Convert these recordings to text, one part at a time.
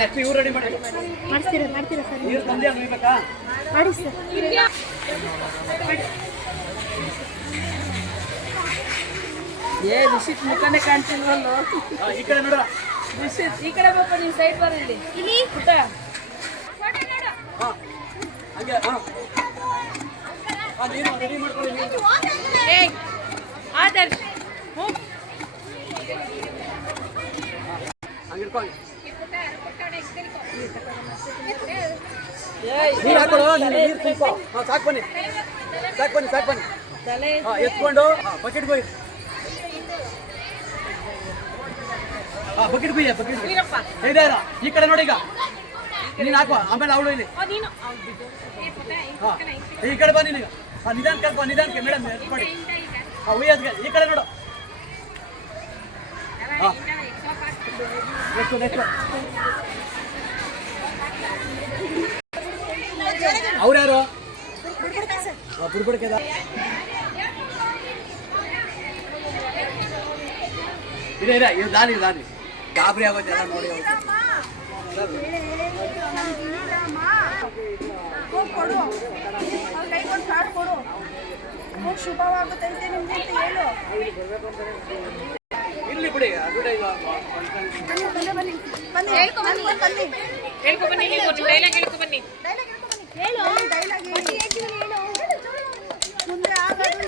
Next ಇವ್ರು ready ಮಾಡಿ ಮಾಡ್ತೀರಾ ಸರ್? ನೀರು ತಂದೆ ಅನ್ಬೇಕಾ ಮಾಡಿ ಸರ್. ರಿಷಿತ್ ಮುಖನೇ ಕಾಣ್ತಿಲ್ವಲ್ಲೋ. ಈ ಕಡೆ ನೋಡ್ರ ರಿಷಿತ್ ಈ ಕಡೆ ಬೇಕು, ನೀವು ಸೈಡ್ ಬರಲಿ. ಇಲ್ಲಿ ಪುಟ್ಟ ಹಂಗೆ ನೀನು ರೆಡಿ ಮಾಡ್ಕೊಳ್ಳಿ. ಆದರ್ಶ್ ಹಂಗಿರ್ಕೊಂಡು ನೀರು ಹಾಕೊಳ್ಳೋ, ನೀರು ತುಂಬ ಸಾಕು ಬನ್ನಿ ತಲೆ ಎತ್ಕೊಂಡು ಬಕೆಟ್ ಹೋಗಿ ಬಕೆಟ್ ಬೀಯ ಬಕೆಟ್ ಇದಾರ ಈ ಕಡೆ ನೋಡಿ. ಈಗ ನೀನು ಹಾಕುವ, ಆಮೇಲೆ ಅವಳು ಇಲ್ಲಿ ಈ ಕಡೆ ಬನ್ನಿ ನೀನು. ನಿಧಾನಕ್ಕೆ ಮೇಡಮ್ ಎತ್ಕೊಡಿ. ಉಯ್ಯದ್ಗೆ ಈ ಕಡೆ ನೋಡು. ಅವ್ರು ಯಾರು? ಬುಡ್ಬುಡ್ಕೆ ಇದೆ ಇದು ದಾರಿ ಗಾಬರಿ ಆಗೋದು ಎಲ್ಲ ನೋಡಿ. ಕೊಡು, ಕೈ ಕೊಟ್ಟು ಕಾರ್ಡ್ ಕೊಡು. ಶುಭವಾಗುತ್ತಂತೆ ನಿಮ್ಗೆ ಅಂತ ಹೇಳು. ಇಲ್ಲಿ ಬಿಡಿ ಬನ್ನಿ ಮುಂದೆ ಆಗೋದು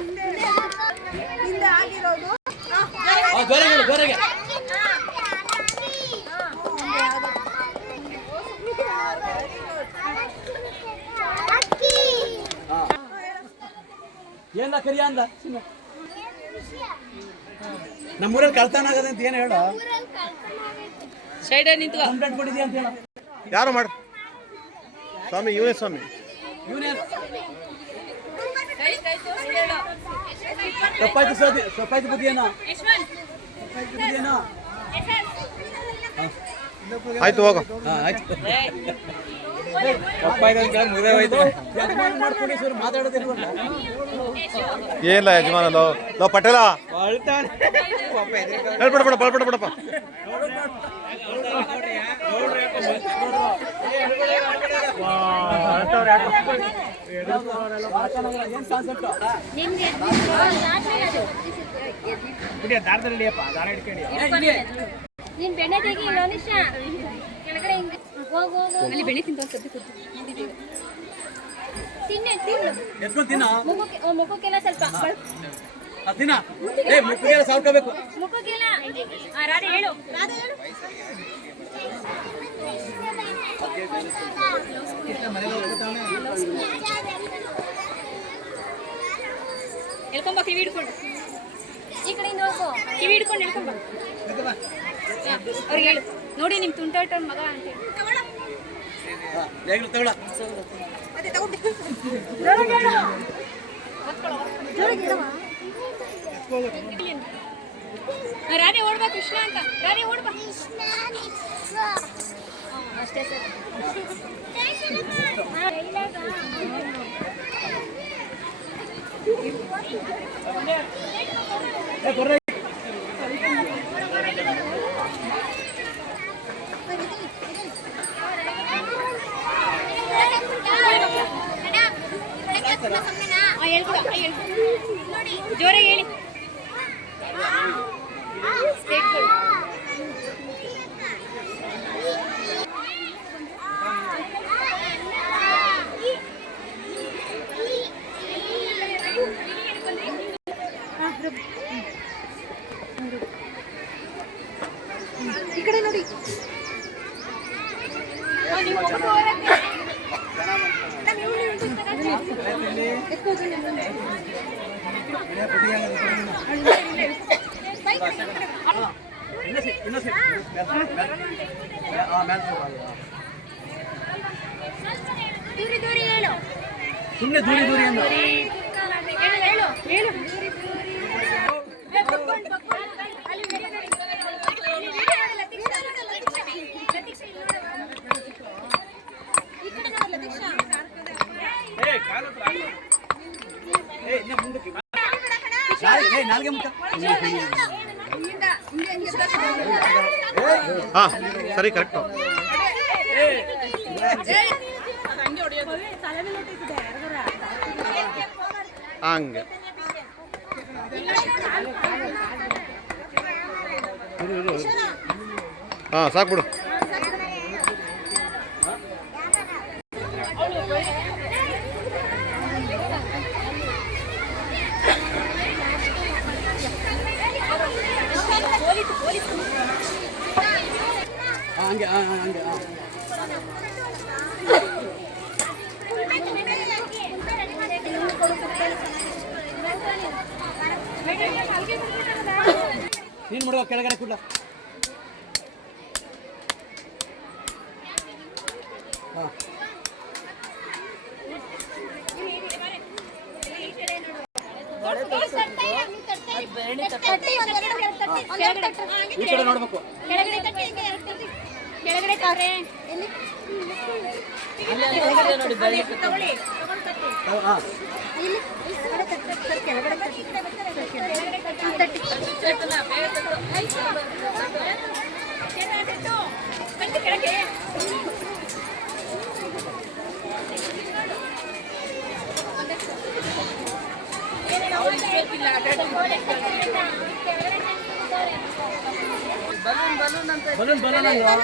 ಹಿಂದೆ ಆಗಿರೋದು ಜೋರಾಗೆ ಏನ ಕರಿಯ ಅಂದ. ನಮ್ಮೂರಲ್ಲಿ ಕಳ್ತನ ಆಗದೆ ಅಂತ ಏನು ಹೇಳು. ಸೈಡ್ ನಿಂತು ಕಂಪ್ಲೇಂಟ್ ಕೊಟ್ಟಿದ್ಯಾ ಅಂತ ಹೇಳ. ಯಾರು ಮಾಡ ಸ್ವಾಮಿ ಇವನೇ ಸ್ವಾಮಿ ಇವನೇನು ತಪ್ಪಾಯ್ತು ಬುದ್ಧಿಯೇನೋ. ಆಯ್ತು ಹೋಗು. ಮಾತಾಡೋದಿಲ್ವಲ್ಲ. ಏನಿಲ್ಲ ಯಜಮಾನ ಲೋ ಪಟೇಲ ಹೇಳ್ಬಿಡಪ್ಪ. ನೀನ್ ಬೆಣ್ಣೆ ತೆಗಿ ಇನ್ನೊಂದಿಷ್ಟ ಕೆಳಗಡೆ ಹಿಂಗೆ ಹೋಗು ಅಲ್ಲಿ ಬೆಣ್ಣೆ ತಿಂತ ತಿನ್ನ ಮುಖಕ್ಕೆಲ್ಲ ಸ್ವಲ್ಪ ಮುಖಕ್ಕೆಲ್ಲ ಸಾವ್ಕೋಬೇಕು. ಮುಖಕ್ಕೆಲ್ಲ ರಾಧೆ ಹೇಳು ಹೇಳ್ಕೊಂಬ, ಕಿವಿ ಹಿಡ್ಕೊಂಡು ಈ ಕಡೆಯಿಂದ ಹೋಗು, ಕಿವಿ ಹಿಡ್ಕೊಂಡು ಹಿಡ್ಕೊಂಬ. ಅವ್ರಿಗೆ ಹೇಳು ನೋಡಿ ನಿಮ್ ತುಂಟಾಟ ಮಗ ಅಂತ ರಾಧೆ ಓಡ್ಬಾ, ಕೃಷ್ಣ ಅಂತ ರಾಧೆ ಓಡ್ಬಾ ಅಷ್ಟೇ ಸರ್. ಜೋರಾಗಿ ಹೇಳಿ. ಈ ಕಡೆ ನೋಡಿ. ಸುಮ್ಮನೆ ದೂರಿ ಅಂದ. ನಾಲ್ಗೆ ಮುಟ್ಟ. ಹಾಂ ಸರಿ ಕರೆಕ್ಟು. ಹಂಗೆ ಹಾಂ ಸಾಕು ಬಿಡು. ಹಂಗೆ ಹಂಗೆ ನೀನು ಮಾಡುವ ಕೆಳಗಡೆ ಕೂಡ ಹಾಂ ಈ ಕಡೆ ನೋಡ್ಬೇಕು. ಕೆಳಗಡೆ ತಾವ್ರೆ ಹಾಂ ಬಲೂನ್ ಬಲೂನ್ ಅಲ್ವಾ?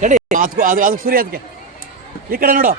ತಡಿ, ಅದು ಸೂರ್ಯ ಅದಕ್ಕೆ ಈ ಕಡೆ ನೋಡು.